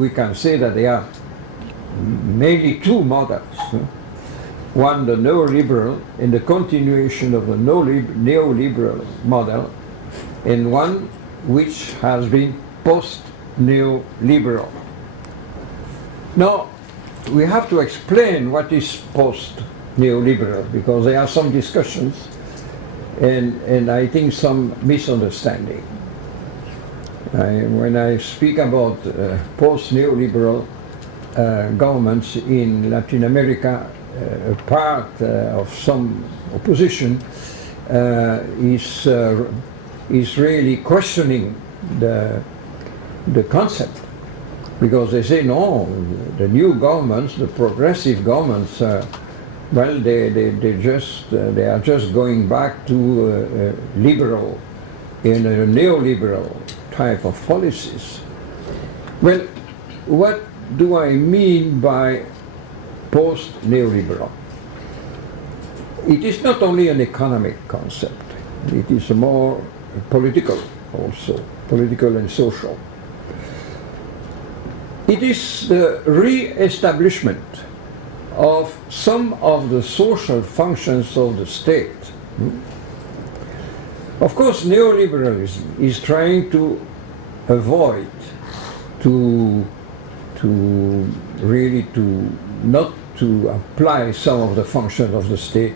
we can say that there are mainly two models. One, the neoliberal, and the continuation of the neoliberal model, and one which has been post-neoliberal. Now, we have to explain what is post-neoliberal, because there are some discussions and I think some misunderstanding. When I speak about post-neoliberal governments in Latin America, a part of some opposition is really questioning the concept, because they say no, the new governments, the progressive governments, well, they are just going back to liberal and a neoliberal type of policies. Well, what do I mean by post-neoliberal? It is not only an economic concept, it is more political also, political and social. It is the re-establishment of some of the social functions of the state. Of course, neoliberalism is trying to avoid not to apply some of the functions of the state.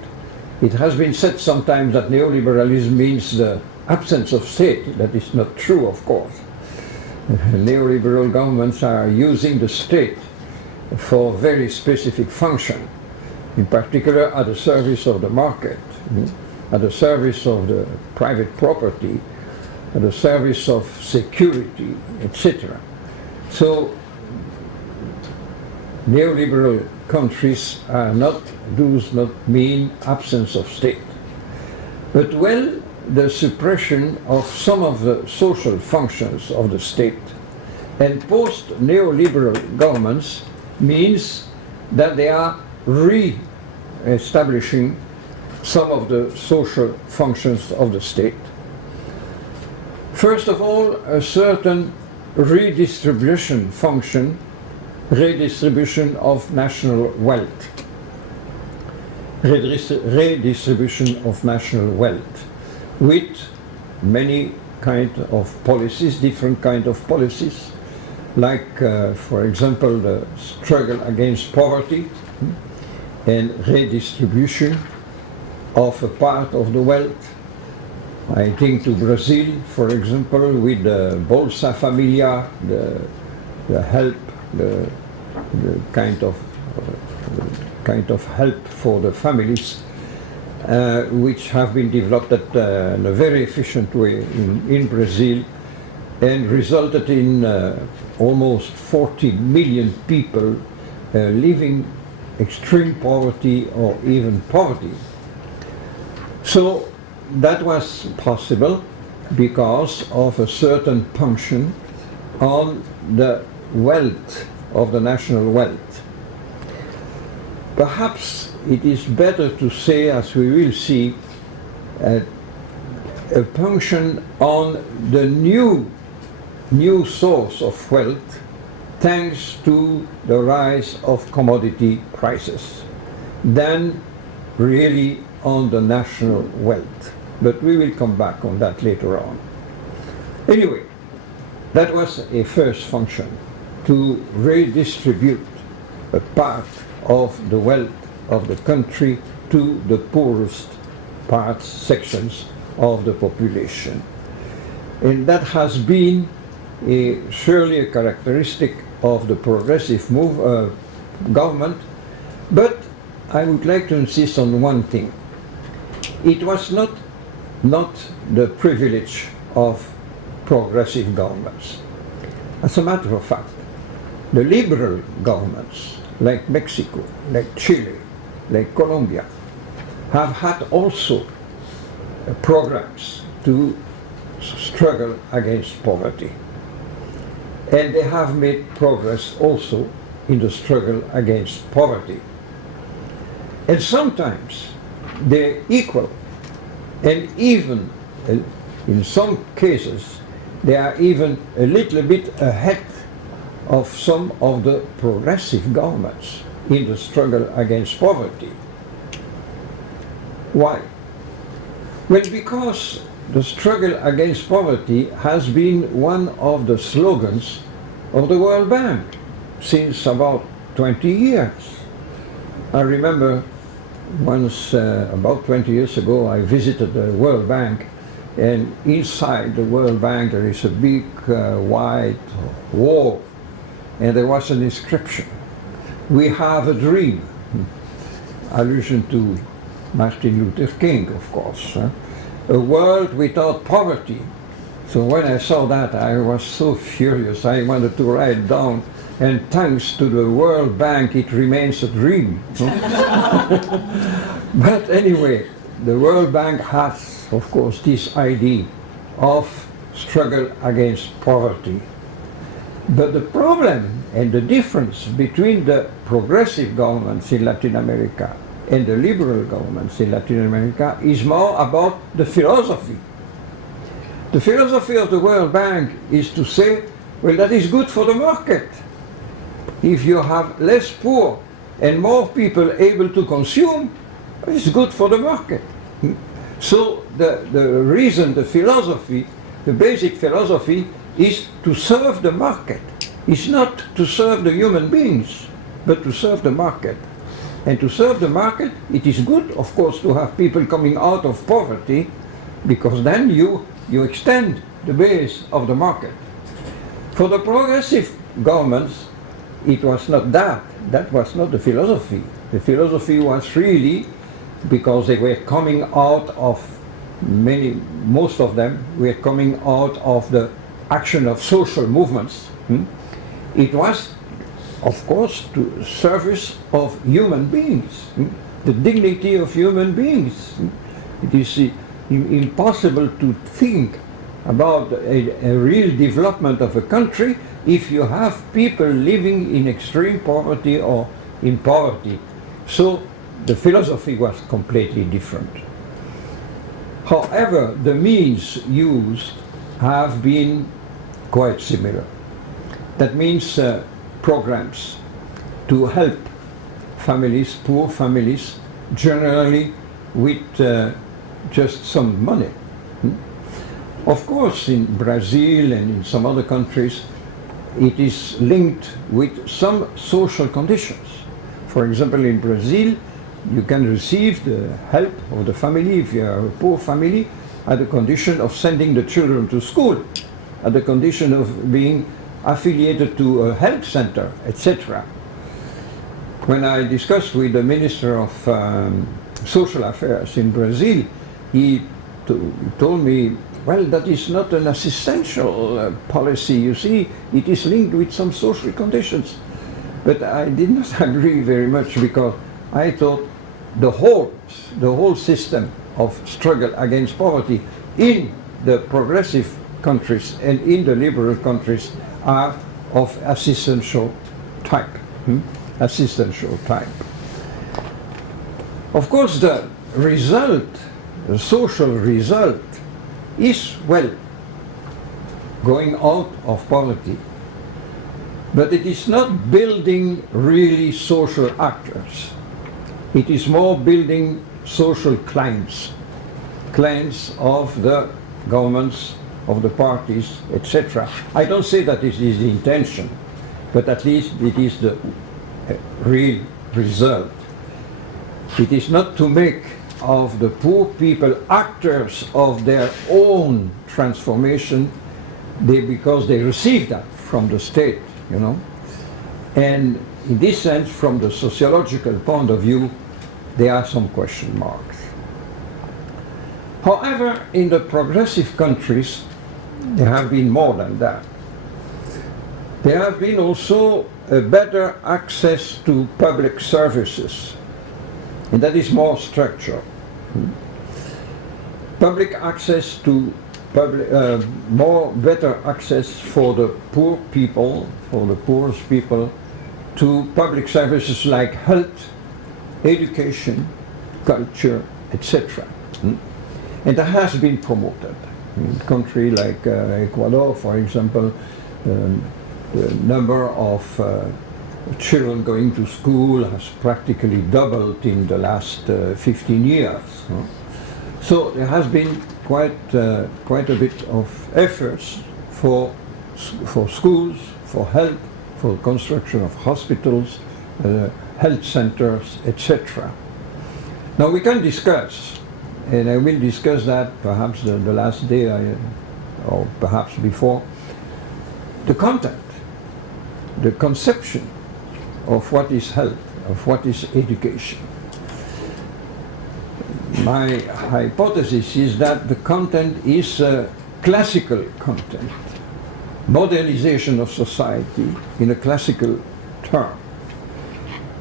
It has been said sometimes that neoliberalism means the absence of state. That is not true, of course. Neoliberal governments are using the state for very specific function, in particular at the service of the market, at the service of the private property, at the service of security, etc. So neoliberal countries do not mean absence of state, but well, the suppression of some of the social functions of the state. And post-neoliberal governments means that they are re-establishing some of the social functions of the state. First of all, a certain redistribution function, redistribution of national wealth. Redistribution of national wealth with many kind of policies, different kind of policies, like for example the struggle against poverty and redistribution of a part of the wealth. I think to Brazil, for example, with the Bolsa Familiar, the help, the kind of help for the families, which have been developed in a very efficient way in Brazil, and resulted in almost 40 million people living extreme poverty or even poverty. So that was possible because of a certain function on the wealth of the national wealth. Perhaps it is better to say, as we will see, a function on the new source of wealth thanks to the rise of commodity prices than really on the national wealth. But we will come back on that later on. Anyway, that was a first function, to redistribute a part of the wealth of the country to the poorest parts, sections of the population. And that has been surely a characteristic of the progressive government, but I would like to insist on one thing. It was not the privilege of progressive governments. As a matter of fact, the liberal governments, like Mexico, like Chile, like Colombia, have had also programs to struggle against poverty. And they have made progress also in the struggle against poverty. And sometimes they're equal, and even in some cases they are even a little bit ahead of some of the progressive governments in the struggle against poverty. Why? Well, because the struggle against poverty has been one of the slogans of the World Bank since about 20 years. I remember once, about 20 years ago, I visited the World Bank, and inside the World Bank there is a big white wall, and there was an inscription, "We have a dream," allusion to Martin Luther King, of course. A world without poverty. So when I saw that, I was so furious. I wanted to write down, "And thanks to the World Bank, it remains a dream." But anyway, the World Bank has, of course, this idea of struggle against poverty. But the problem and the difference between the progressive governments in Latin America and the liberal governments in Latin America is more about the philosophy. The philosophy of the World Bank is to say, well, that is good for the market. If you have less poor and more people able to consume, it's good for the market. So the reason, the philosophy, the basic philosophy is to serve the market. It's not to serve the human beings, but to serve the market. And to serve the market, it is good, of course, to have people coming out of poverty, because then you extend the base of the market. For the progressive governments, it was not that. That was not the philosophy. The philosophy was really, because they were coming out of most of them were coming out of the action of social movements. It was, of course, to service of human beings, the dignity of human beings. It is impossible to think about a real development of a country if you have people living in extreme poverty or in poverty. So the philosophy was completely different. However, the means used have been quite similar. That means programs to help families, poor families, generally with just some money. Of course, in Brazil and in some other countries, it is linked with some social conditions. For example, in Brazil, you can receive the help of the family if you are a poor family at the condition of sending the children to school, at the condition of being affiliated to a health center, etc. When I discussed with the Minister of Social Affairs in Brazil, he told me, well, that is not an assistential policy, you see, it is linked with some social conditions. But I did not agree very much, because I thought the whole system of struggle against poverty in the progressive countries and in the liberal countries are of assistential type. Assistential type. Of course, the result, the social result, is, well, going out of poverty. But it is not building really social actors. It is more building social claims of the governments, of the parties, etc. I don't say that it is the intention, but at least it is the real result. It is not to make of the poor people actors of their own transformation, because they receive that from the state, you know. And in this sense, from the sociological point of view, there are some question marks. However, in the progressive countries, there have been more than that. There have been also a better access to public services, and that is more structural. Public access to better access for the poor people, for the poorest people, to public services like health, education, culture, etc. And that has been promoted. In a country like Ecuador, for example, the number of children going to school has practically doubled in the last 15 years. So there has been quite a bit of efforts for schools, for health, for construction of hospitals, health centers, etc. Now we can discuss, and I will discuss that perhaps the last day or perhaps before, the content, the conception of what is health, of what is education. My hypothesis is that the content is classical content, modernization of society in a classical term.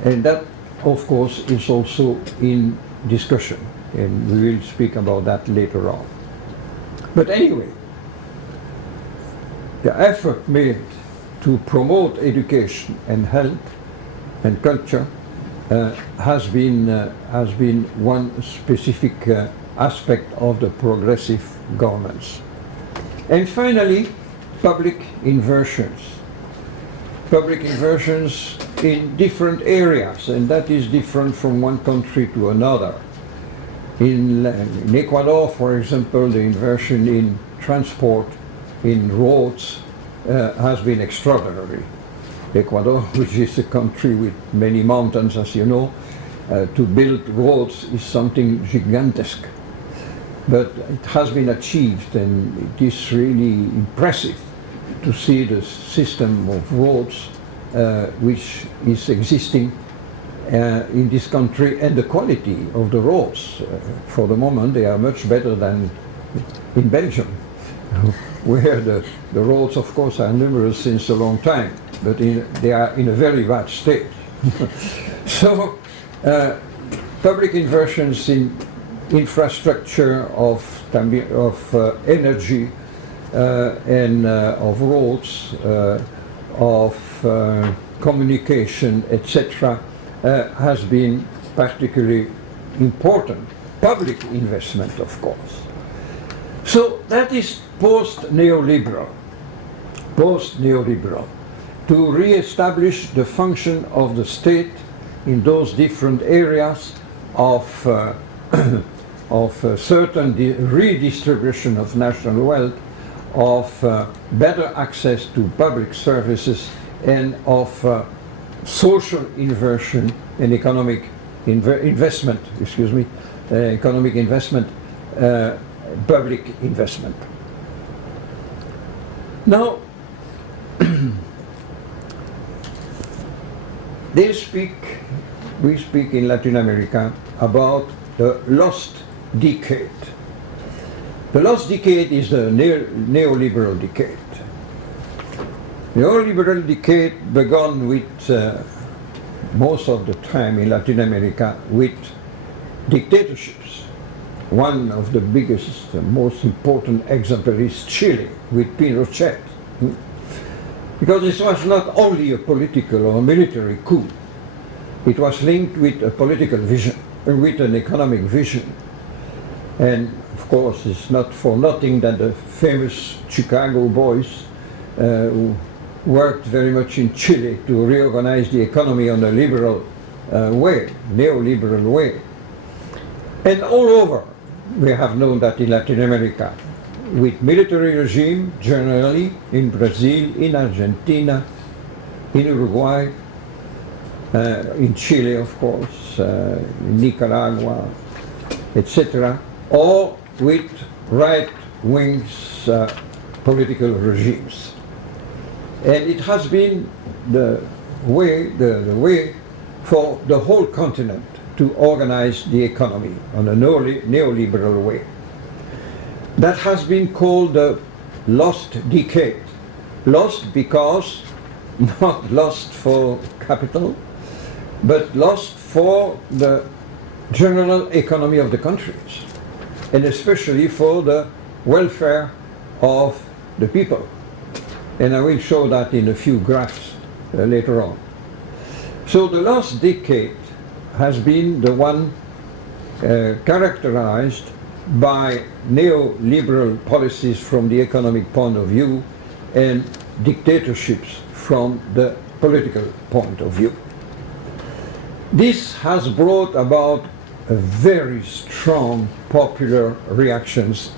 And that, of course, is also in discussion, and we will speak about that later on. But anyway, the effort made to promote education and health and culture has been one specific aspect of the progressive governments. And finally, public inversions. Public inversions in different areas, and that is different from one country to another. In Ecuador, for example, the inversion in transport, in roads, has been extraordinary. Ecuador, which is a country with many mountains, as you know, to build roads is something gigantesque. But it has been achieved, and it is really impressive to see the system of roads which is existing in this country, and the quality of the roads. For the moment, they are much better than in Belgium, where the roads, of course, are numerous since a long time, but they are in a very bad state. So, public inversions in infrastructure of energy and of roads, of communication, etc., has been particularly important. Public investment, of course. So that is post-neoliberal, to re-establish the function of the state in those different areas of certain redistribution of national wealth, of better access to public services, and of social inversion and economic investment, economic investment, public investment. Now, we speak in Latin America about the lost decade. The lost decade is the neoliberal decade. Neoliberal decade began with, most of the time in Latin America, with dictatorships. One of the biggest, most important example is Chile, with Pinochet. Because this was not only a political or military coup, it was linked with a political vision, with an economic vision. And of course, it's not for nothing that the famous Chicago boys who worked very much in Chile to reorganize the economy on a liberal way, neoliberal way. And all over, we have known that in Latin America, with military regime, generally in Brazil, in Argentina, in Uruguay, in Chile, of course, in Nicaragua, etc., or with right-wing political regimes. And it has been the way for the whole continent to organize the economy on a neoliberal way. That has been called the lost decade. Lost because, not lost for capital, but lost for the general economy of the countries, and especially for the welfare of the people. And I will show that in a few graphs later on. So the last decade has been the one characterized by neoliberal policies from the economic point of view, and dictatorships from the political point of view. This has brought about a very strong popular reactions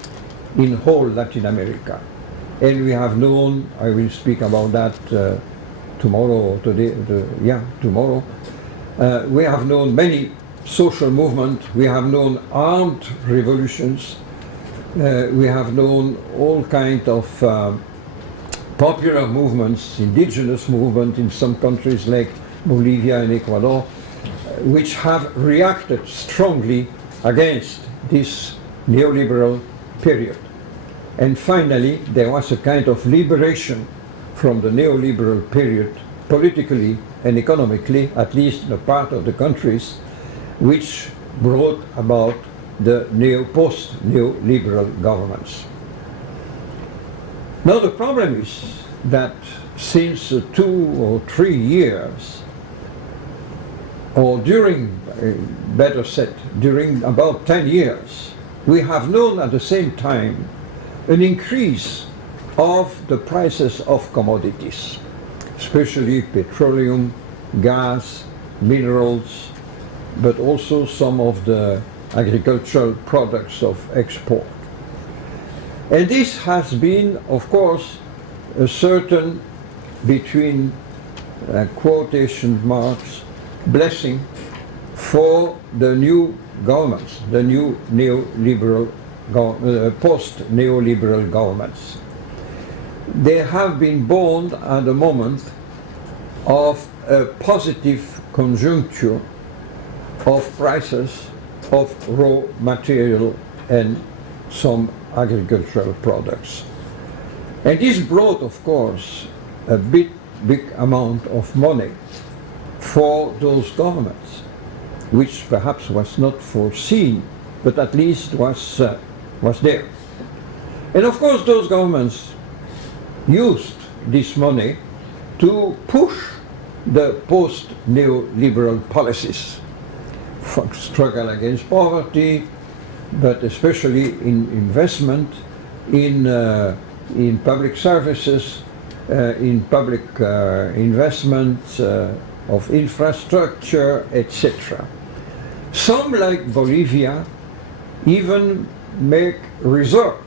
in whole Latin America. And we have known, I will speak about that tomorrow or today, tomorrow. We have known many social movements, we have known armed revolutions, we have known all kinds of popular movements, indigenous movements in some countries like Bolivia and Ecuador, which have reacted strongly against this neoliberal period. And finally, there was a kind of liberation from the neoliberal period, politically and economically, at least in a part of the countries, which brought about the post-neoliberal governments. Now the problem is that since 2 or 3 years, or during, better said, during about 10 years, we have known at the same time an increase of the prices of commodities, especially petroleum, gas, minerals, but also some of the agricultural products of export. And this has been, of course, a certain, between quotation marks, blessing for the new governments, the new neoliberal, post-neoliberal governments. They have been born at a moment of a positive conjuncture of prices of raw material and some agricultural products. And this brought, of course, a big amount of money for those governments, which perhaps was not foreseen, but at least was there. And of course those governments used this money to push the post-neoliberal policies, for struggle against poverty, but especially in investment, in public services, in public investments of infrastructure, etc. Some, like Bolivia, even make reserve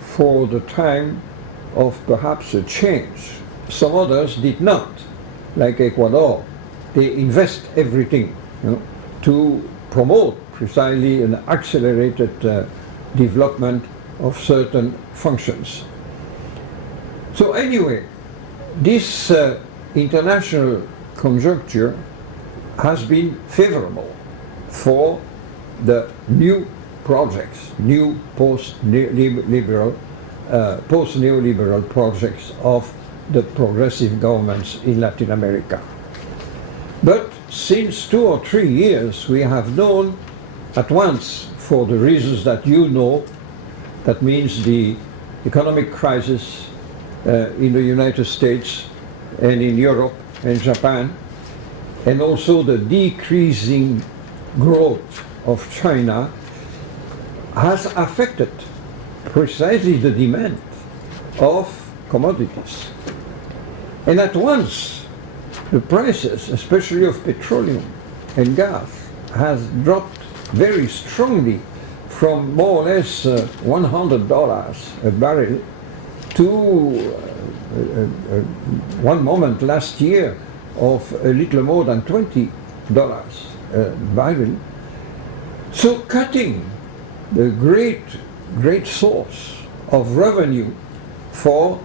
for the time of perhaps a change. Some others did not, like Ecuador. They invest everything, to promote precisely an accelerated development of certain functions. So anyway, this international conjuncture has been favorable for the new projects, new post-neoliberal projects of the progressive governments in Latin America. But since 2 or 3 years, we have known at once, for the reasons that you know, that means the economic crisis in the United States and in Europe and Japan, and also the decreasing growth of China, has affected precisely the demand of commodities. And at once, the prices, especially of petroleum and gas, has dropped very strongly from more or less $100 a barrel to one moment last year of a little more than $20 a barrel. So cutting the great source of revenue for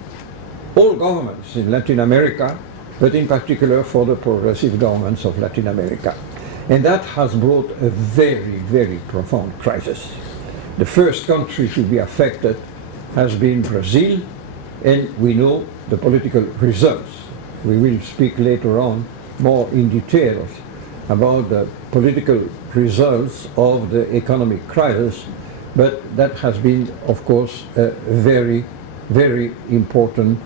all governments in Latin America, but in particular for the progressive governments of Latin America. And that has brought a very, very profound crisis. The first country to be affected has been Brazil, and we know the political results. We will speak later on more in detail about the political results of the economic crisis, but that has been, of course, a very, very important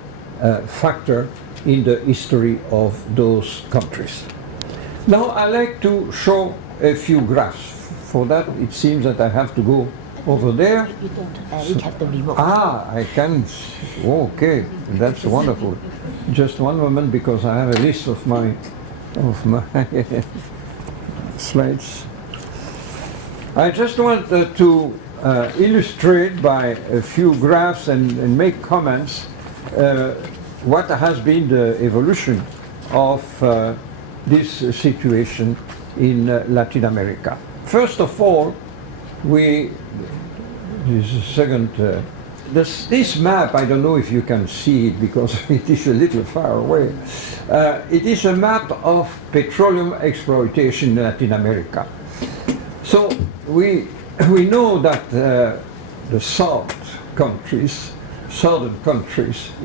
factor in the history of those countries. Now I'd like to show a few graphs. For that, it seems that I have to go over there. You don't. You have the remote. Ah, I can. Okay, that's wonderful. Just one moment, because I have a list of my slides. I just want to illustrate by a few graphs and make comments what has been the evolution of this situation in Latin America. First of all, this map, I don't know if you can see it because it is a little far away. It is a map of petroleum exploitation in Latin America. So we know that the southern countries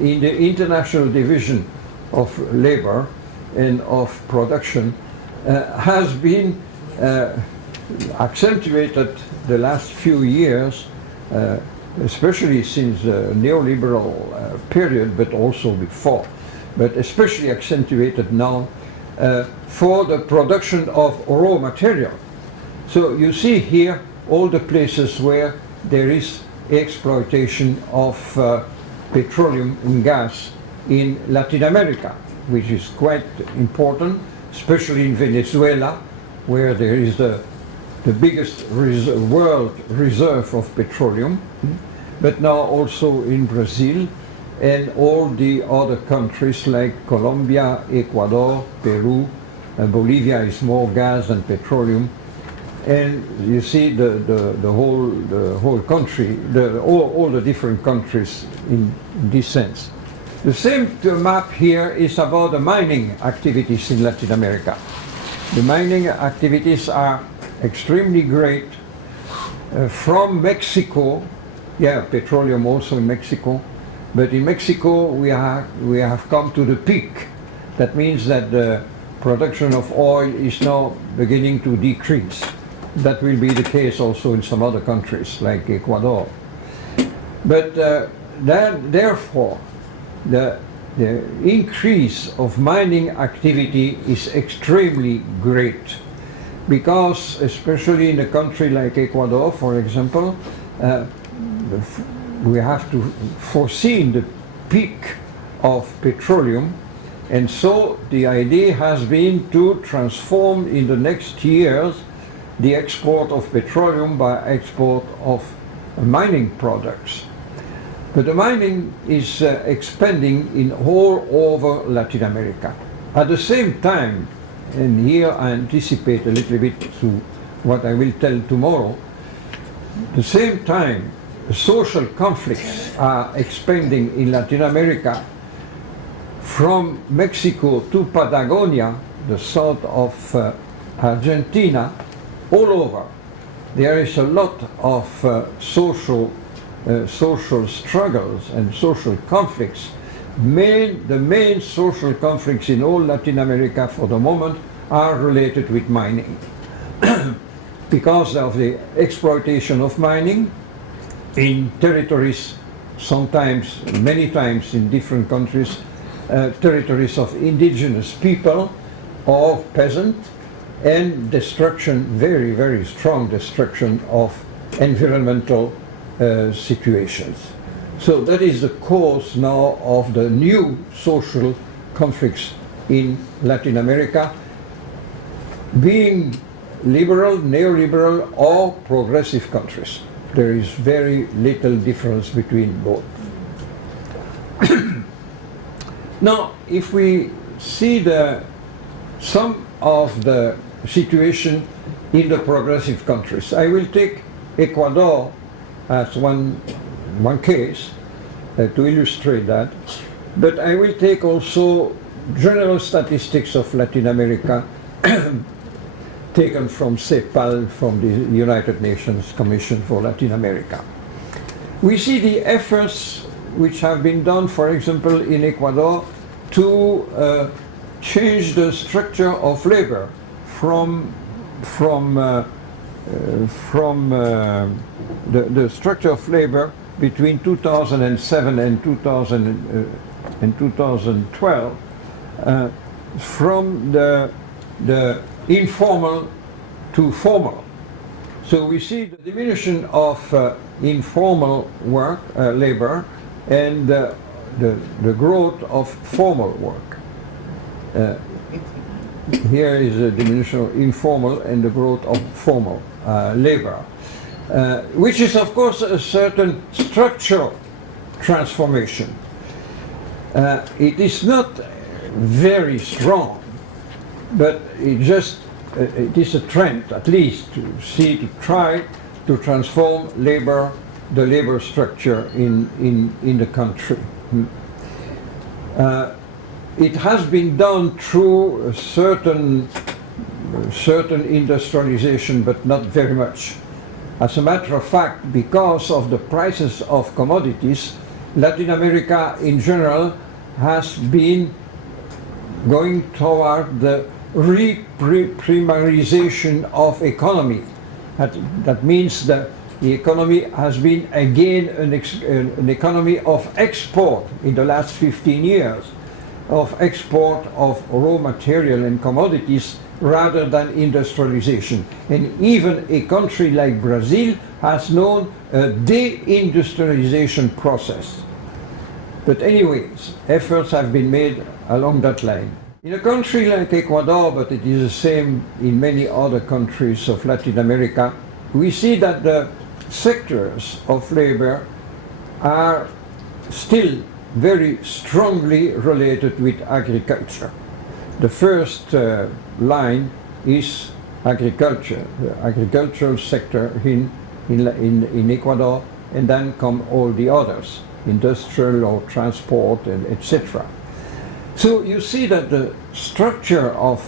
in the International Division of Labor and of Production has been accentuated the last few years, especially since the neoliberal period, but also before, but especially accentuated now for the production of raw material. So you see here all the places where there is exploitation of petroleum and gas in Latin America, which is quite important, especially in Venezuela, where there is the biggest world reserve of petroleum, but now also in Brazil and all the other countries like Colombia, Ecuador, Peru, Bolivia is more gas than petroleum. And you see the whole country, all the different countries in this sense. The same map here is about the mining activities in Latin America. The mining activities are extremely great from Mexico. Yeah, petroleum also in Mexico, but in Mexico we have come to the peak. That means that the production of oil is now beginning to decrease. That will be the case also in some other countries like Ecuador. But therefore, the increase of mining activity is extremely great, because especially in a country like Ecuador, for example, we have to foresee the peak of petroleum, and so the idea has been to transform in the next years the export of petroleum by export of mining products. But the mining is expanding in all over Latin America. At the same time, and here I anticipate a little bit to what I will tell tomorrow, at the same time, social conflicts are expanding in Latin America from Mexico to Patagonia, the south of Argentina, all over. There is a lot of social struggles and social conflicts. The main social conflicts in all Latin America for the moment are related with mining. Because of the exploitation of mining in territories, sometimes, many times in different countries, territories of indigenous people or peasants, and destruction, very, very strong destruction of environmental situations. So that is the cause now of the new social conflicts in Latin America, being liberal, neoliberal, or progressive countries. There is very little difference between both. Now, if we see some of the situation in the progressive countries, I will take Ecuador as one case to illustrate that, but I will take also general statistics of Latin America taken from CEPAL, from the United Nations Commission for Latin America. We see the efforts which have been done, for example, in Ecuador to change the structure of labor from the structure of labor between 2007 and 2012, from the informal to formal. So we see the diminution of informal work, labor, and the growth of formal work. Here is a diminution of informal and the growth of formal labor, which is of course a certain structural transformation. It is not very strong, but it is a trend, at least, to try to transform the labor structure in the country. It has been done through a certain industrialization, but not very much. As a matter of fact, because of the prices of commodities, Latin America in general has been going toward the reprimarization of economy. That means that the economy has been again an economy of export in the last 15 years, of export of raw material and commodities rather than industrialization. And even a country like Brazil has known a deindustrialization process. But anyways, efforts have been made along that line. In a country like Ecuador, but it is the same in many other countries of Latin America, we see that the sectors of labor are still very strongly related with agriculture. The first line is agriculture, the agricultural sector in Ecuador, and then come all the others, industrial or transport, and etc. So you see that the structure of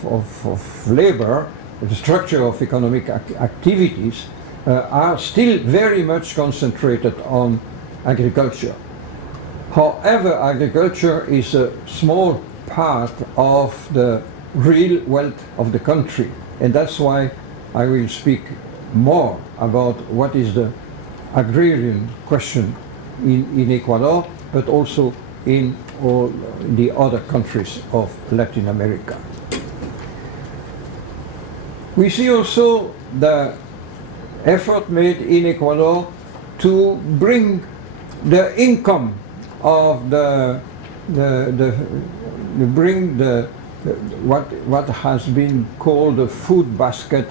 labor, the structure of economic activities are still very much concentrated on agriculture. However, agriculture is a small part of the real wealth of the country, and that's why I will speak more about what is the agrarian question in Ecuador, but also in all the other countries of Latin America. We see also the effort made in Ecuador to bring the income of what has been called the food basket,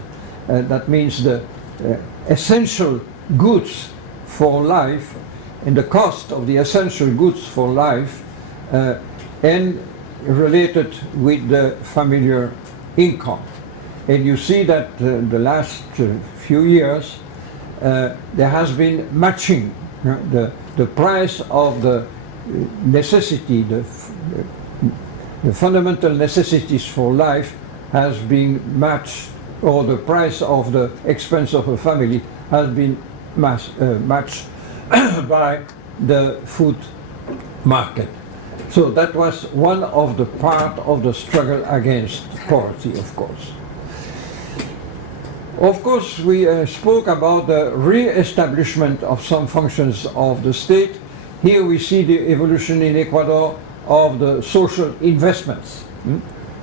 that means the essential goods for life, and the cost of the essential goods for life, and related with the familiar income. And you see that the last few years there has been matching. The price of the necessity, the fundamental necessities for life has been matched, or the price of the expense of a family has been matched by the food market. So that was one of the part of the struggle against poverty, of course. Of course, we spoke about the re-establishment of some functions of the state. Here we see the evolution in Ecuador of the social investments,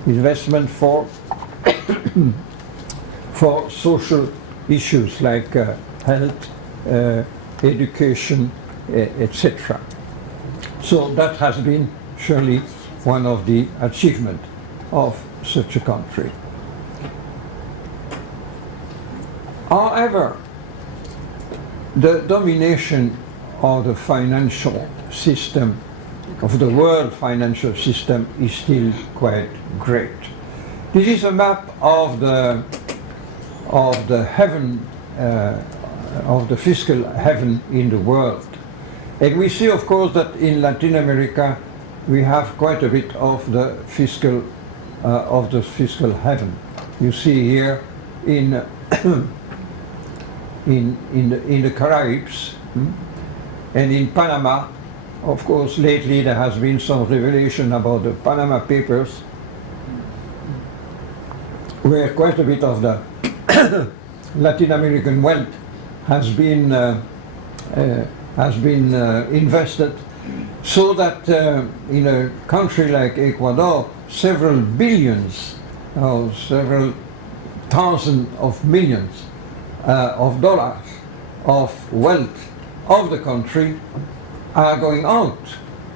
investment for for social issues like health, education, etc. So that has been surely one of the achievements of such a country. However, the domination of the financial system, of the world financial system, is still quite great. This is a map of the heaven, of the fiscal heaven in the world. And we see, of course, that in Latin America we have quite a bit of the fiscal heaven. You see here in the Caribs, and in Panama. Of course, lately there has been some revelation about the Panama Papers, where quite a bit of the Latin American wealth has been invested, so that in a country like Ecuador, several billions or several thousands of millions of dollars of wealth of the country are going out.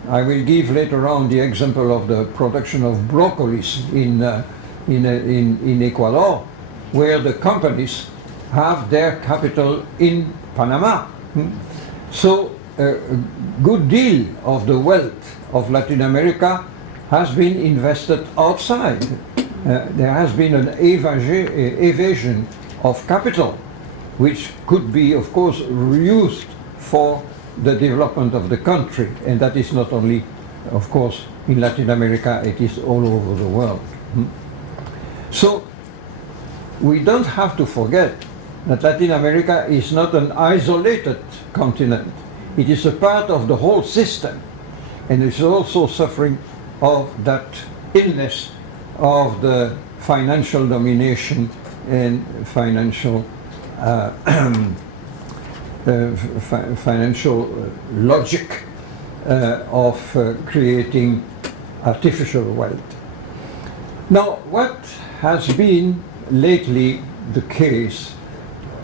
I will give later on the example of the production of broccolis in Ecuador, where the companies have their capital in Panama. So a good deal of the wealth of Latin America has been invested outside. There has been an evasion of capital, which could be, of course, reused for the development of the country. And that is not only, of course, in Latin America, it is all over the world. So we don't have to forget that Latin America is not an isolated continent. It is a part of the whole system, and is also suffering of that illness of the financial domination and financial financial logic of creating artificial wealth. Now, what has been lately the case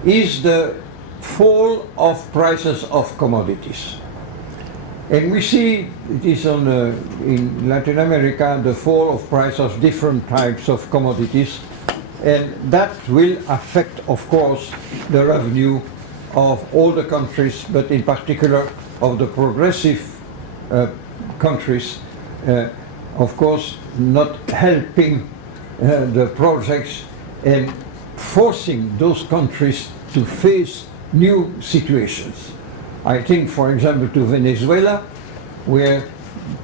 is the fall of prices of commodities. And we see it is in Latin America the fall of price of different types of commodities, and that will affect, of course, the revenue of all the countries, but in particular of the progressive countries, of course not helping the projects and forcing those countries to face new situations. I think, for example, to Venezuela, where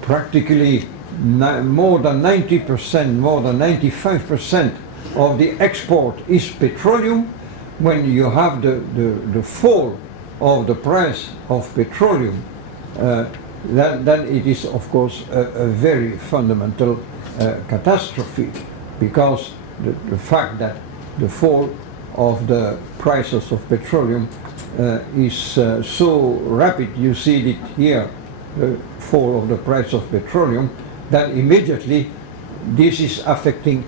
practically more than 90%, more than 95% of the export is petroleum. When you have the fall of the price of petroleum, then it is, of course, a very fundamental catastrophe, because the fact that the fall of the prices of petroleum is so rapid, you see it here, the fall of the price of petroleum, that immediately this is affecting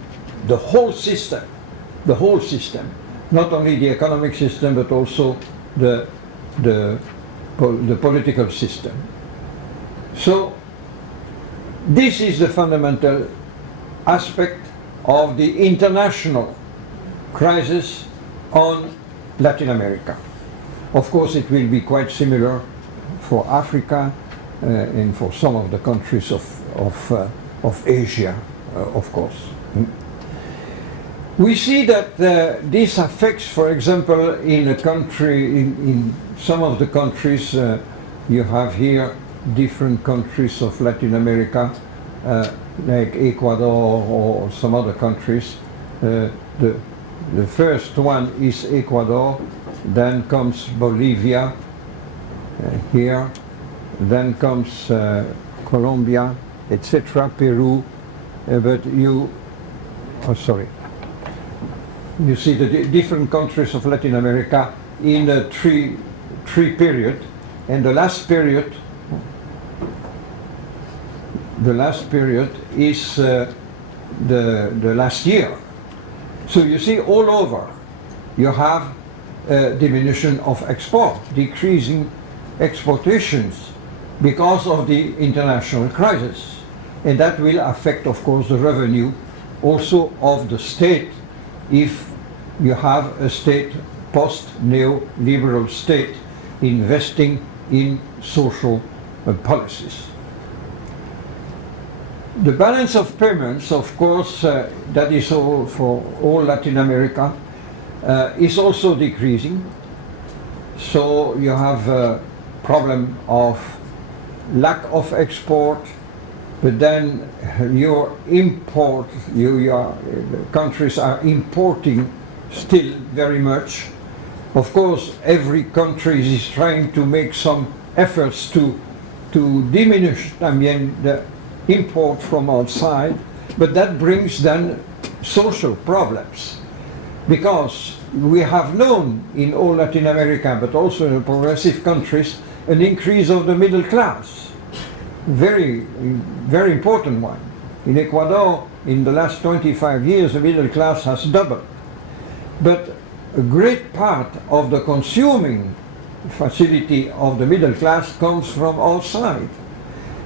the whole system, not only the economic system, but also the political system. So this is the fundamental aspect of the international crisis on Latin America. Of course, it will be quite similar for Africa and for some of the countries of Asia, of course. We see that this affects, for example, in a country, in some of the countries, you have here different countries of Latin America, like Ecuador or some other countries. The first one is Ecuador, then comes Bolivia here, then comes Colombia, etc., Peru, but you see the different countries of Latin America in a three period, and the last period is the last year. So you see all over you have a diminution of export, decreasing exportations because of the international crisis, and that will affect, of course, the revenue also of the state, if you have a state, post-neoliberal state, investing in social policies. The balance of payments, of course, that is all for all Latin America, is also decreasing. So you have a problem of lack of export, but then your import, the countries are importing still very much. Of course, every country is trying to make some efforts to diminish the import from outside, but that brings then social problems, because we have known in all Latin America, but also in the progressive countries, an increase of the middle class, very important one. In Ecuador, in the last 25 years, the middle class has doubled. But a great part of the consuming facility of the middle class comes from outside.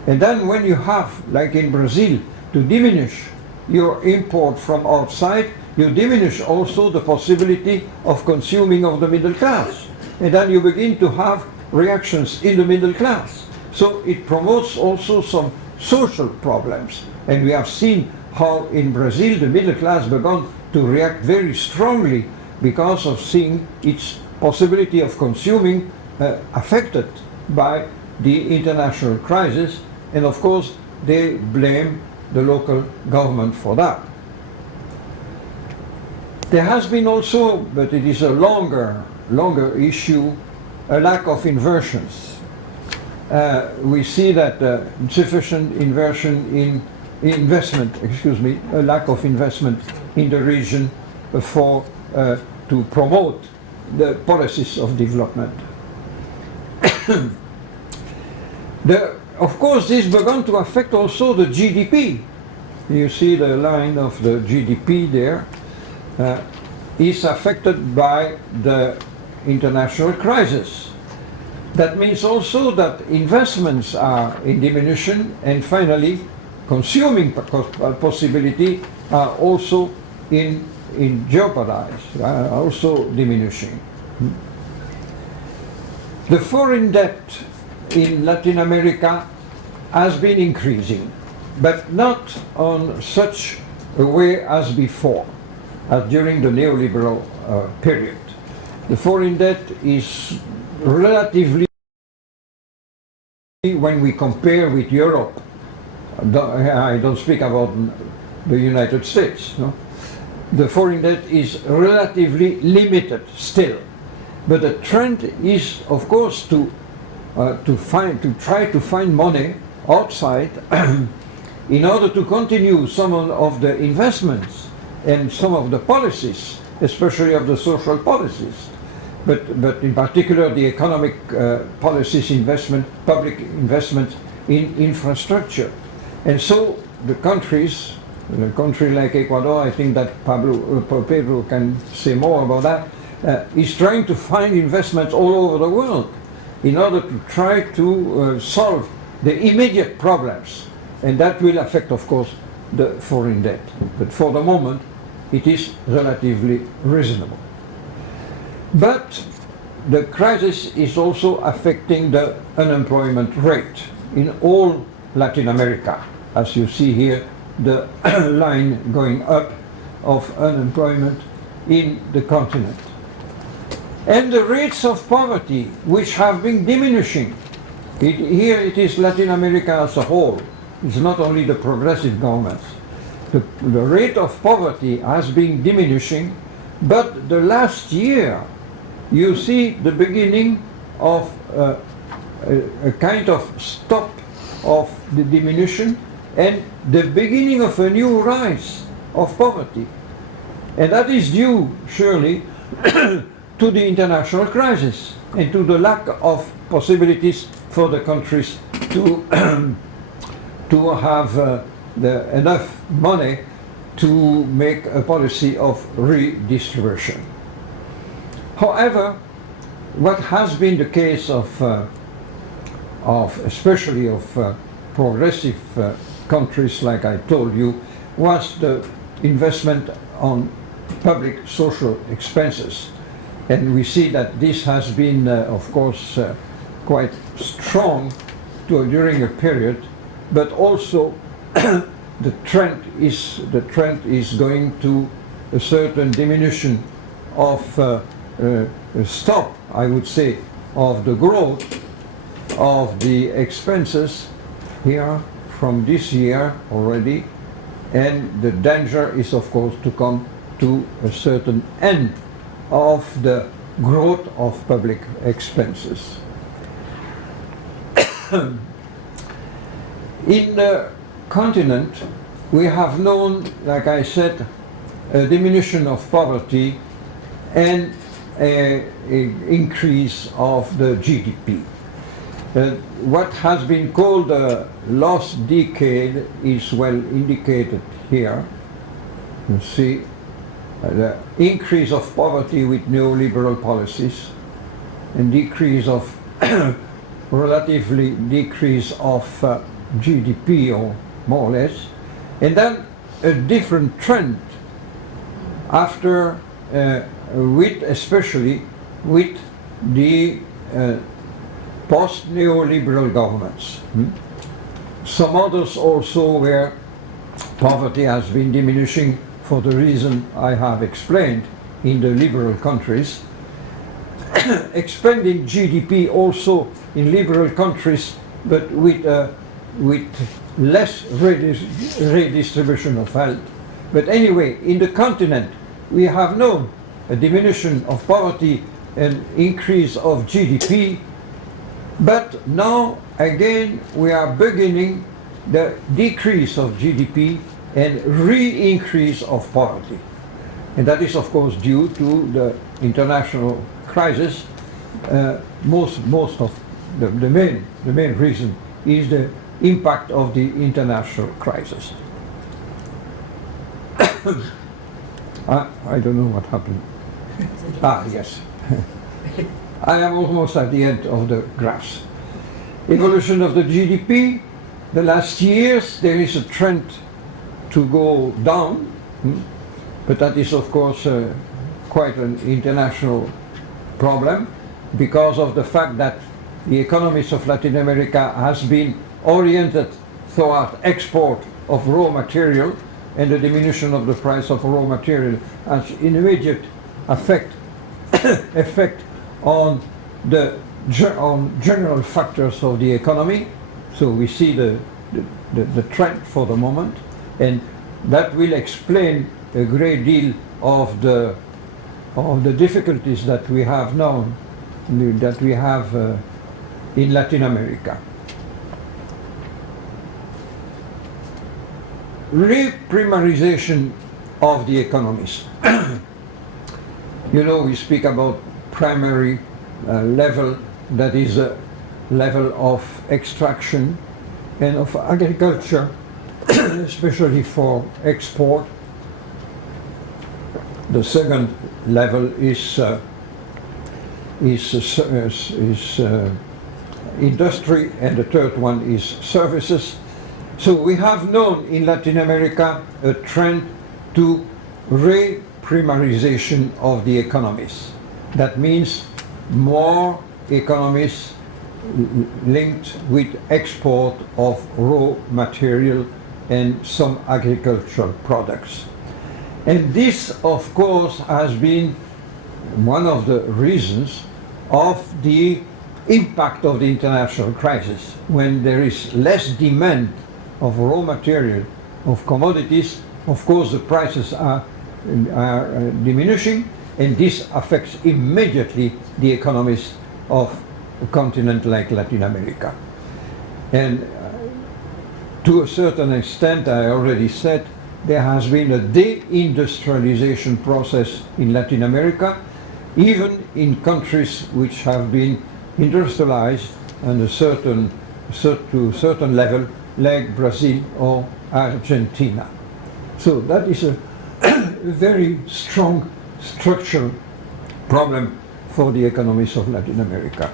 And then when you have, like in Brazil, to diminish your import from outside, you diminish also the possibility of consuming of the middle class. And then you begin to have reactions in the middle class. So it promotes also some social problems. And we have seen how in Brazil the middle class began to react very strongly because of seeing its possibility of consuming affected by the international crisis. And of course they blame the local government for that. There has been also, but it is a longer issue, a lack of inversions. We see that insufficient inversion in investment, a lack of investment in the region to promote the policies of development. Of course, this began to affect also the GDP. You see the line of the GDP there is affected by the international crisis. That means also that investments are in diminution, and finally consuming possibility are also in jeopardized, also diminishing. The foreign debt in Latin America has been increasing, but not on such a way as before, as during the neoliberal period. The foreign debt is relatively, when we compare with Europe, I don't speak about the United States, no? The foreign debt is relatively limited still, but the trend is, of course, to try to find money outside in order to continue some of the investments and some of the policies, especially of the social policies, but in particular the economic policies, public investment in infrastructure. And so the countries, in a country like Ecuador, I think that Pedro can say more about that, is trying to find investments all over the world in order to try to solve the immediate problems. And that will affect, of course, the foreign debt. But for the moment, it is relatively reasonable. But the crisis is also affecting the unemployment rate in all Latin America. As you see here, the line going up of unemployment in the continent. And the rates of poverty, which have been diminishing. Here it is Latin America as a whole. It's not only the progressive governments. The rate of poverty has been diminishing, but the last year you see the beginning of a kind of stop of the diminution and the beginning of a new rise of poverty. And that is due, surely, to the international crisis and to the lack of possibilities for the countries to have enough money to make a policy of redistribution. However, what has been the case especially of progressive countries, like I told you, was the investment on public social expenses. And we see that this has been, of course, quite strong during a period, but also the trend is going to a certain diminution of stop, I would say, of the growth of the expenses here from this year already, and the danger is, of course, to come to a certain end of the growth of public expenses. In the continent, we have known, like I said, a diminution of poverty and an increase of the GDP. What has been called the lost decade is well indicated here. You see, the increase of poverty with neoliberal policies, and decrease of relatively decrease of GDP, or more or less, and then a different trend after, especially with the post-neoliberal governments. Some others also where poverty has been diminishing for the reason I have explained in the liberal countries. Expanding GDP also in liberal countries, but with less redistribution of wealth. But anyway, in the continent, we have known a diminution of poverty and increase of GDP, but now again we are beginning the decrease of GDP and re-increase of poverty. And that is of course due to the international crisis. Most of the main reason is the impact of the international crisis. I don't know what happened. Yes. I am almost at the end of the graphs. Evolution of the GDP. The last years there is a trend to go down, but that is of course quite an international problem because of the fact that the economies of Latin America has been oriented toward export of raw material, and the diminution of the price of raw material has immediate effect on general factors of the economy. So we see the trend for the moment, and that will explain a great deal of the difficulties that we have now, that we have in Latin America. Reprimarization of the economies. You know, we speak about primary level, that is a level of extraction and of agriculture, especially for export. The second level is industry, and the third one is services. So we have known in Latin America a trend to reprimarization of the economies. That means more economies linked with export of raw material and some agricultural products. And this, of course, has been one of the reasons of the impact of the international crisis. When there is less demand of raw material, of commodities, of course the prices are diminishing, and this affects immediately the economies of a continent like Latin America. And to a certain extent, I already said, there has been a deindustrialization process in Latin America, even in countries which have been industrialized on to a certain level, like Brazil or Argentina. So that is a very strong structural problem for the economies of Latin America.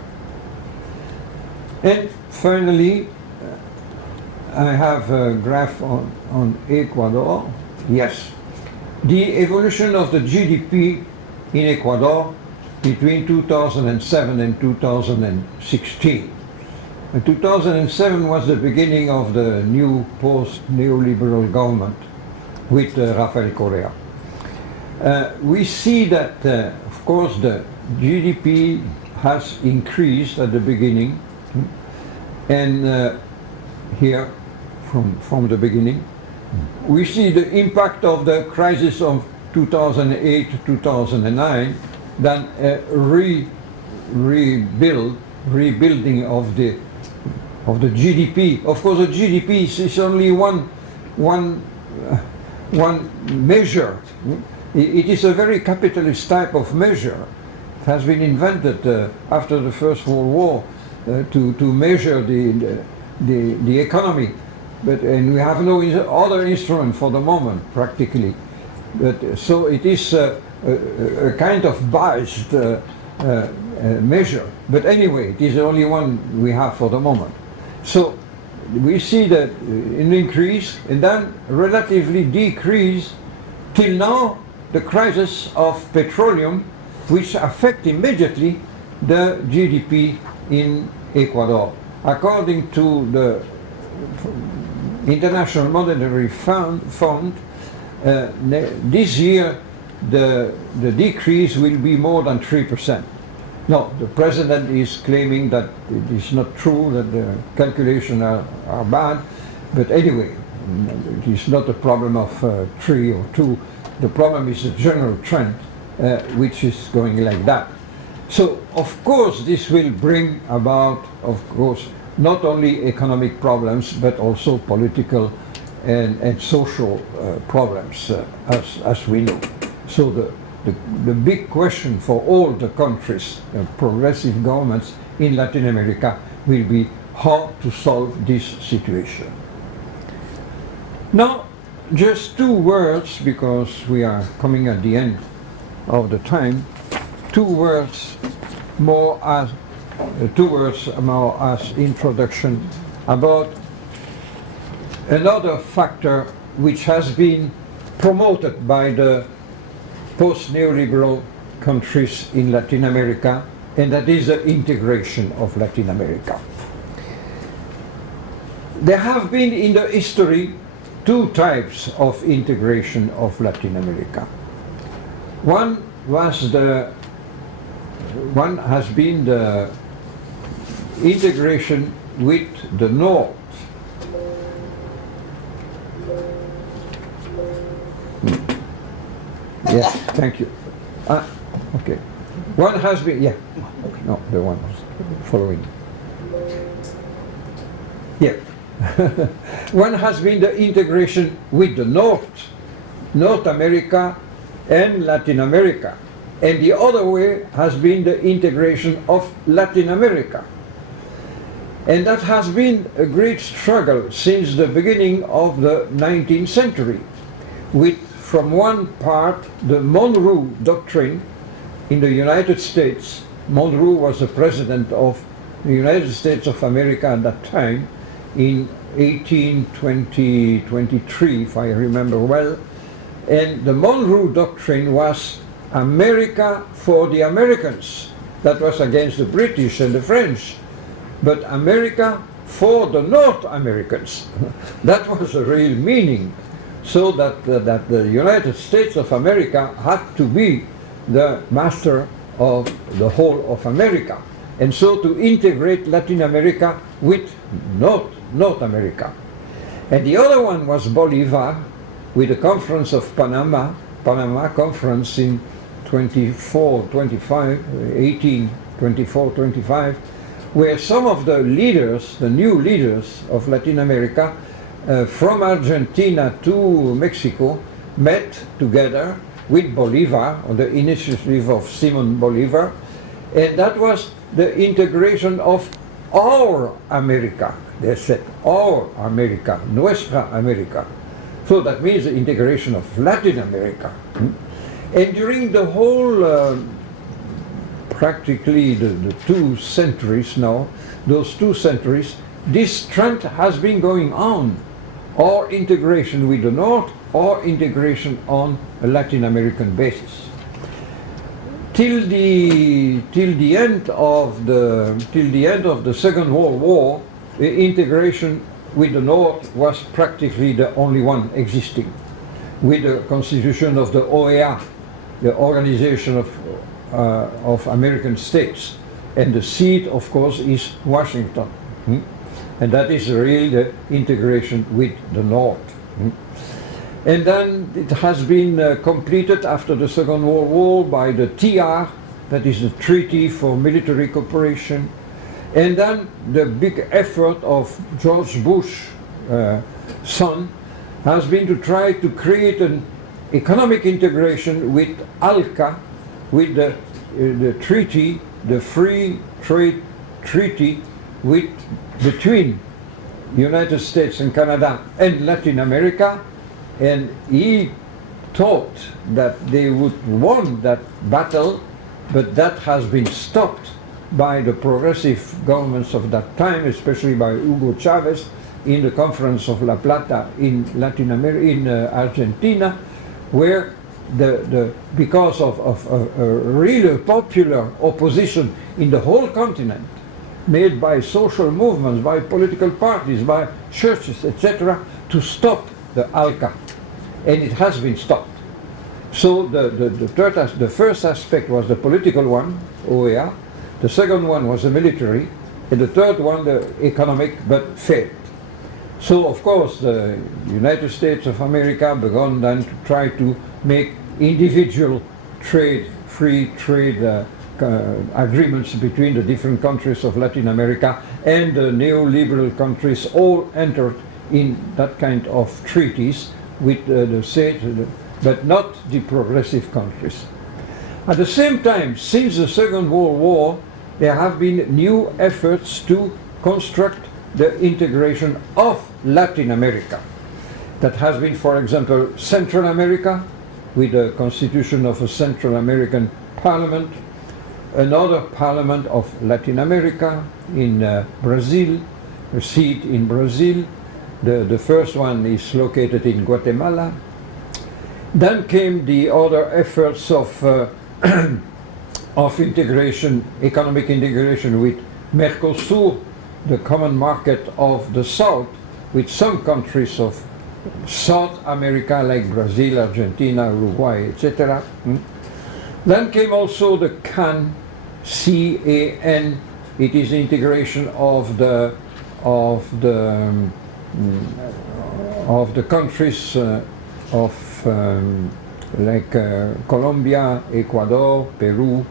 And finally, I have a graph on Ecuador. Yes, the evolution of the GDP in Ecuador between 2007 and 2016. And 2007 was the beginning of the new post-neoliberal government with Rafael Correa. We see that, of course, the GDP has increased at the beginning, and here, from the beginning, we see the impact of the crisis of 2008-2009, then rebuilding of the GDP. Of course, the GDP is only one measure. It is a very capitalist type of measure. It has been invented after the First World War to measure the economy. And we have no other instrument for the moment, practically. But, so it is a kind of biased measure. But anyway, it is the only one we have for the moment. So we see that an increase and then relatively decrease till now the crisis of petroleum, which affect immediately the GDP in Ecuador. According to the International Monetary Fund, this year the decrease will be more than 3%. No, the president is claiming that it is not true, that the calculations are bad, but anyway, it is not a problem of 3 or 2. The problem is the general trend, which is going like that. So, of course, this will bring about, of course, not only economic problems, but also political and social problems, as we know. So the big question for all the countries, progressive governments in Latin America, will be how to solve this situation. Now, just 2 words, because we are coming at the end of the time, 2 words more as introduction about another factor which has been promoted by the post-neoliberal countries in Latin America, and that is the integration of Latin America. There have been in the history 2 types of integration of Latin America. One has been the integration with the North. Yes, thank you. Okay. One has been, yeah. No, the one following. Yeah. One has been the integration with the North America and Latin America. And the other way has been the integration of Latin America. And that has been a great struggle since the beginning of the 19th century, with, from one part, the Monroe Doctrine in the United States. Monroe was the president of the United States of America at that time, in 1823, if I remember well. And the Monroe Doctrine was America for the Americans. That was against the British and the French. But America for the North Americans. That was the real meaning. So that the United States of America had to be the master of the whole of America. And so to integrate Latin America with North America. And the other one was Bolivar, with the Conference of Panama Conference in 1824-25, where some of the leaders, the new leaders of Latin America, from Argentina to Mexico, met together with Bolivar, on the initiative of Simon Bolivar, and that was the integration of our America. They said, our America, Nuestra America. So that means the integration of Latin America. And during the whole, practically the 2 centuries now, those 2 centuries, this trend has been going on, or integration with the North, or integration on a Latin American basis. Till the end of the Second World War, the integration with the North was practically the only one existing, with the constitution of the OEA, the Organization of American States, and the seat, of course, is Washington, and that is really the integration with the North. And then it has been completed after the Second World War by the TR, that is the Treaty for Military Cooperation, and then the big effort of George Bush, son, has been to try to create an economic integration with ALCA, with the treaty, the Free Trade Treaty between the United States and Canada and Latin America, and he thought that they would won that battle, but that has been stopped by the progressive governments of that time, especially by Hugo Chavez in the Conference of La Plata in Latin America, in Argentina, where because of a really popular opposition in the whole continent, made by social movements, by political parties, by churches, etc., to stop the ALCA, and it has been stopped. So the first aspect was the political one, OEA, the second one was the military, and the third one the economic, but failed. So of course the United States of America began then to try to make individual trade, free trade agreements between the different countries of Latin America, and the neoliberal countries all entered in that kind of treaties with the state, but not the progressive countries. At the same time, since the Second World War, there have been new efforts to construct the integration of Latin America. That has been, for example, Central America, with the constitution of a Central American Parliament, another Parliament of Latin America in Brazil, a seat in Brazil. The first one is located in Guatemala. Then came the other efforts of integration, economic integration with Mercosur, the common market of the South, with some countries of South America like Brazil, Argentina, Uruguay, etc. Then came also the CAN, C-A-N. It is integration of the countries like Colombia, Ecuador, Peru,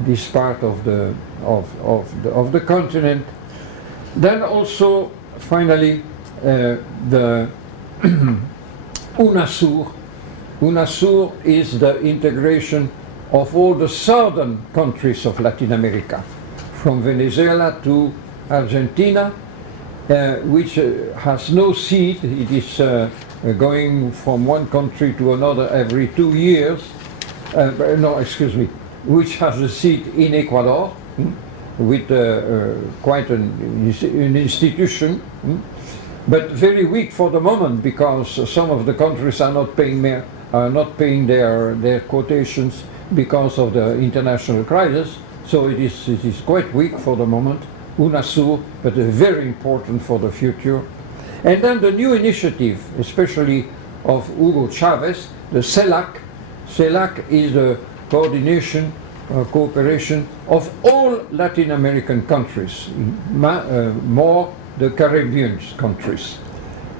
this part of the continent. Then also finally the UNASUR. UNASUR is the integration of all the southern countries of Latin America, from Venezuela to Argentina, which has no seat. It is going from one country to another every 2 years. Which has a seat in Ecuador, with quite an institution, but very weak for the moment, because some of the countries are not paying their quotations because of the international crisis. So it is quite weak for the moment. UNASUR, but very important for the future. And then the new initiative, especially of Hugo Chavez, the CELAC. CELAC is the coordination, cooperation of all Latin American countries, more the Caribbean countries.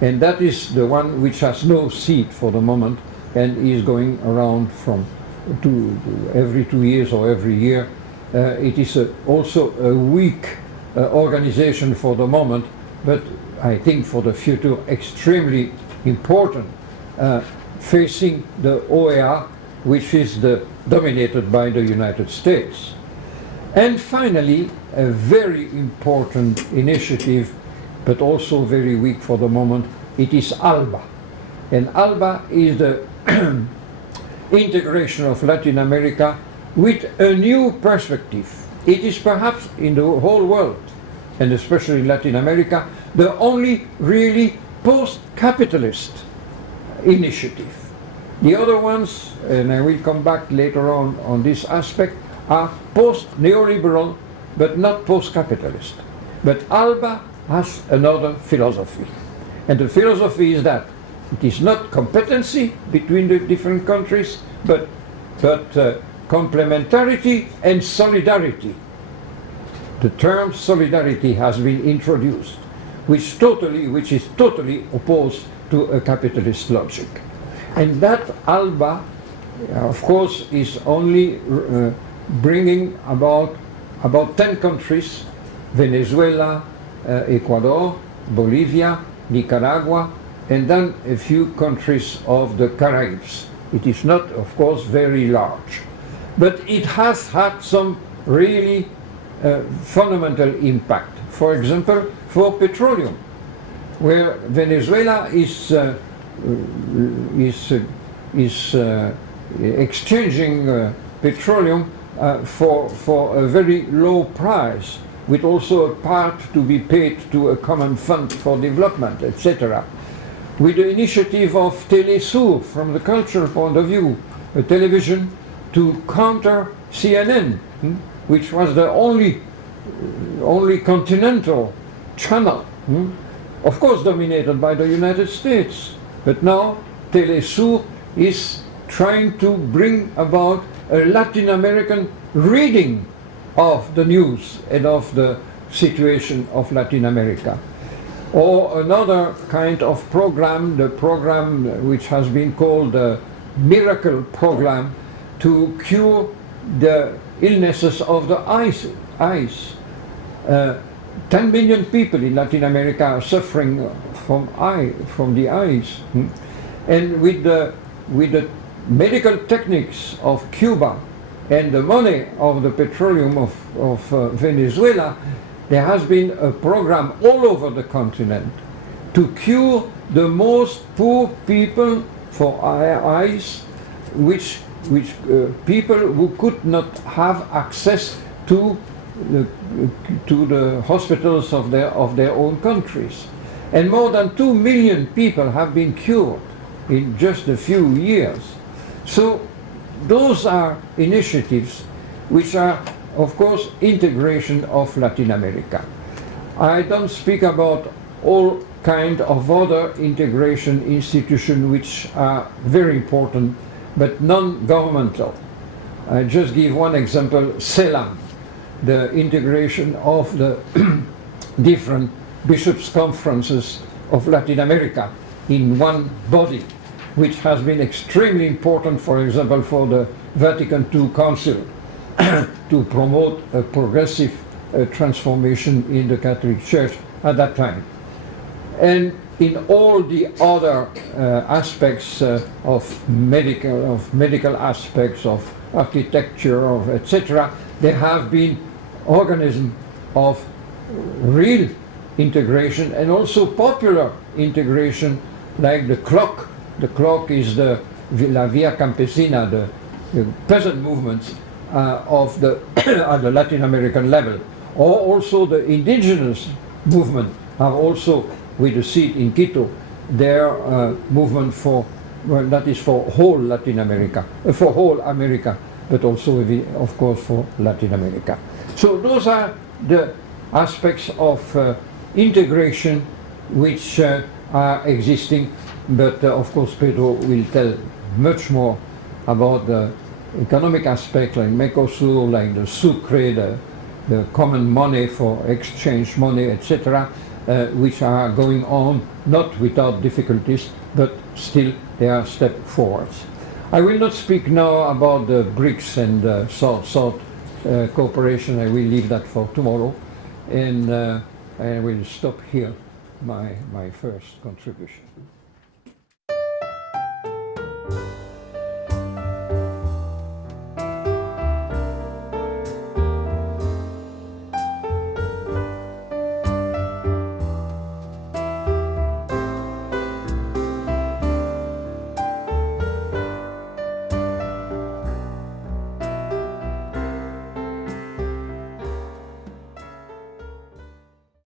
And that is the one which has no seat for the moment and is going around from every 2 years or every year. It is also a weak organization for the moment, but I think for the future extremely important, facing the OEA, which is dominated by the United States. And finally, a very important initiative, but also very weak for the moment, it is ALBA. And ALBA is the integration of Latin America with a new perspective. It is perhaps in the whole world, and especially Latin America, the only really post-capitalist initiative. The other ones, and I will come back later on this aspect, are post-neoliberal, but not post-capitalist. But ALBA has another philosophy. And the philosophy is that it is not competency between the different countries, but complementarity and solidarity. The term solidarity has been introduced, which is totally opposed to a capitalist logic. And that ALBA, of course, is only bringing about 10 countries, Venezuela, Ecuador, Bolivia, Nicaragua, and then a few countries of the Caribs. It is not, of course, very large. But it has had some really fundamental impact. For example, for petroleum, where Venezuela is is exchanging petroleum for a very low price, with also a part to be paid to a common fund for development, etc. With the initiative of Telesur, from the cultural point of view, a television to counter CNN, which was the only continental channel, of course dominated by the United States. But now Telesur is trying to bring about a Latin American reading of the news and of the situation of Latin America. Or another kind of program, the program which has been called the Miracle Program, to cure the illnesses of the eyes. 10 million people in Latin America are suffering from the eyes. And with the medical techniques of Cuba and the money of the petroleum of Venezuela, there has been a program all over the continent to cure the most poor people for eyes, which people who could not have access to the hospitals of their own countries. And more than 2 million people have been cured in just a few years. So those are initiatives which are, of course, integration of Latin America. I don't speak about all kind of other integration institutions which are very important, but non-governmental. I just give one example, CELAM, the integration of the different bishops' conferences of Latin America in one body, which has been extremely important, for example, for the Vatican II Council to promote a progressive transformation in the Catholic Church at that time. And in all the other aspects of medical aspects, of architecture, of etc., there have been organisms of real integration and also popular integration, like the clock. The clock is la Via Campesina, the peasant movements of at the Latin American level, or also the indigenous movement have also, with a seat in Quito, their movement for, well, that is for whole Latin America, for whole America, but also, of course, for Latin America. So those are the aspects of integration which are existing, but of course Pedro will tell much more about the economic aspect, like Mercosur, like the Sucre, the common money for exchange money, etc., which are going on, not without difficulties, but still they are step forwards. I will not speak now about the BRICS and the South-South cooperation. I will leave that for tomorrow, and I will stop here my first contribution.